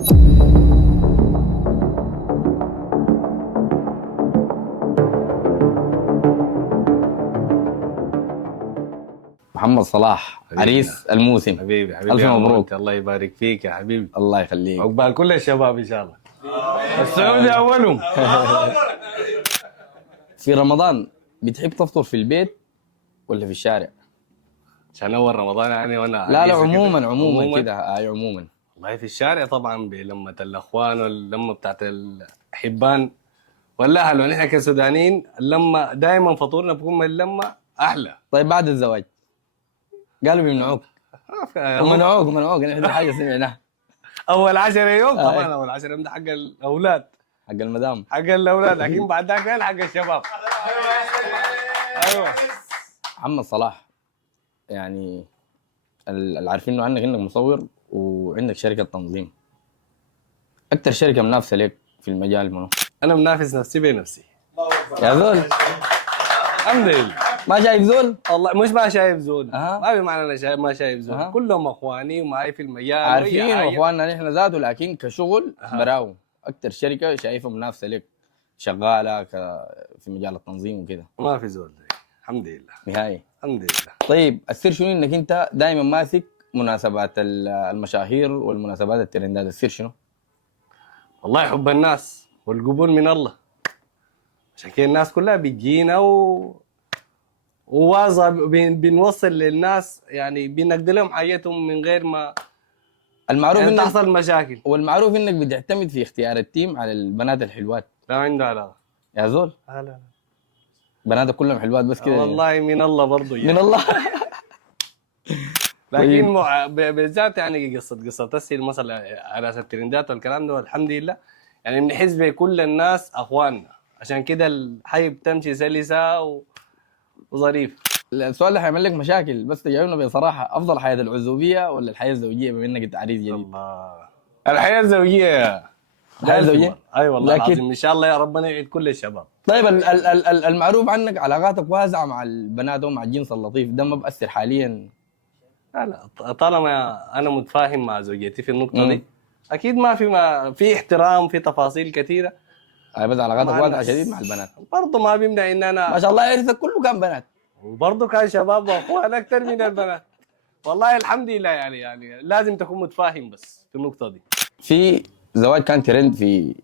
محمد صلاح عريس الموسم. حبيبي ألف مبروك. الله يبارك فيك يا حبيبي. الله يخليك. عقبال كل الشباب ان شاء الله. السعودي اولهم. في رمضان بتحب تفطر في البيت ولا في الشارع؟ عشان اول رمضان يعني وانا لا عايز عموما كده عموما. والله في الشارع طبعا بلمة الاخوان واللمة بتاعت الاحبان والاهل، ونحن كسودانيين اللمة دائما فطورنا بكون من اللمة احلى. طيب بعد الزواج قالوا بيمنعوك. ومنعوك نحن حاجه سمعناها. اول 10 يوم طبعا اول 10 يوم ده حق الاولاد، حق المدام، حق الاولاد، لكن بعد ذاك حق الشباب. ايوه. محمد صلاح يعني اللي عارفينه عنك انك مصور وعندك شركه تنظيم. اكثر شركه منافسه لك في المجال منو؟ انا منافس نفسي بنفسي يا زول. الحمد لله. ما شايف زول؟ والله مش ما شايف زول. ما بمعنى انا شايف ما شايف زول. كلهم اخواني ومعي في المجال عارفين اخواننا نحن ذاته، لكن كشغل براو اكثر شركه شايفها منافسه لك شغاله في مجال التنظيم وكده. ما في زول الحمد لله نهائي. الحمد لله. طيب السر شنو انك انت دائما ماسك مناسبات المشاهير والمناسبات الترندات؟ السر شنو؟ والله حب الناس والقبول من الله، عشان كده الناس كلها بتجينا وواظة بنوصل للناس، يعني بنقدر لهم حياتهم من غير ما المعروف يعني انك تحصل مشاكل. والمعروف انك بتعتمد في اختيار التيم على البنات الحلوات. لا عنده علاقة يا زول. لا بناتك كلهم حلوات بس كده؟ والله من الله برضه يعني. من الله. لكن بالذات يعني قصة تسهيل مثلا على الترندات والكلام ده، والحمد لله يعني بنحس بكل الناس اخواننا، عشان كده الحي بتمشي سلسة وظريف. السؤال اللي حيعمل لك مشاكل بس تجاوبنا بصراحه، افضل حياه العزوبيه ولا الحياه الزوجيه بما انك انت عريس جديد؟ الله، الحياة الزوجية. الحياه الزوجيه؟ اي والله لكن العظيم ان شاء الله يا ربنا يعيد كل الشباب. طيب المعروف عنك علاقاتك واسعه مع البنات ومع الجنس اللطيف، ده ما بأثر حاليا؟ لا طالما انا متفاهم مع زوجتي في النقطة دي اكيد ما في احترام، في تفاصيل كثيرة. بس علاقاتك واسعه شديد مع البنات. برضه ما بيمنع ان انا ما شاء الله عرسك كله كان بنات، وبرضه كان شباب واخوان اكثر من البنات. والله الحمد لله يعني لازم تكون متفاهم بس في النقطة دي. في زواج كان ترند في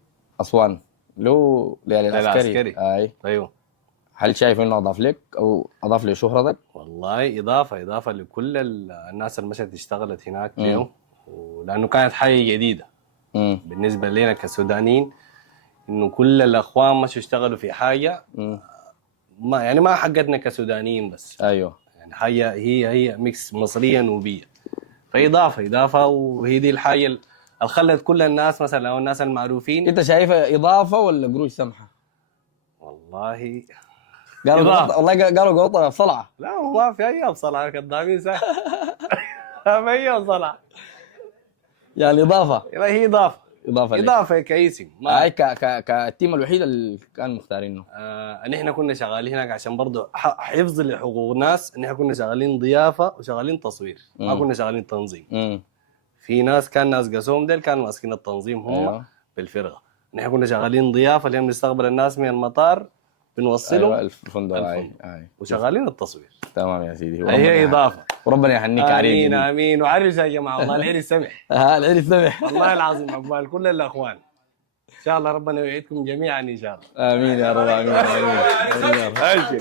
أسوان له ليالي العسكري. ايوه. هل شايف انه اضاف لك او اضاف لشهرتك؟ والله اضافه لكل الناس اللي مشت اشتغلت هناك اليوم، ولانه كانت حاجه جديده بالنسبه لنا كسودانيين، انه كل الاخوان مشوا اشتغلوا في حاجه ما حقتنا كسودانيين بس. ايوه يعني حاجه هي ميكس مصريه نوبيه، فاضافه وهي دي الحاجه اللي خلت كل الناس مثلا او الناس المعروفين. انت شايفها اضافه ولا قروش سمحه؟ والله قالوا قوطه بصلعه. لا ما في اي بصلعه، كذابين ما هي بصلعه يعني اضافه. هي اضافه كاسم. هاي كالتيم الوحيد اللي كان مختارينه. نحن كنا شغالين هناك عشان برضه حفظ لحقوق الناس. نحن كنا شغالين ضيافه وشغالين تصوير، ما كنا شغالين تنظيم. في ناس كان ناس قسوم ديل كانوا ماسكين التنظيم هم بالفرقه. نحن كنا شغالين ضيافه لين نستقبل الناس من المطار بنوصلهم الفندق. وشغالين التصوير. تمام يا سيدي. هي اضافه. وربنا يحنيك عريس. امين وعرس يا جماعه. والله العرس سمح. العرس سمح والله العظيم. عقبال كل الاخوان ان شاء الله ربنا يعيدكم جميعا ان شاء الله. امين يا رب. امين.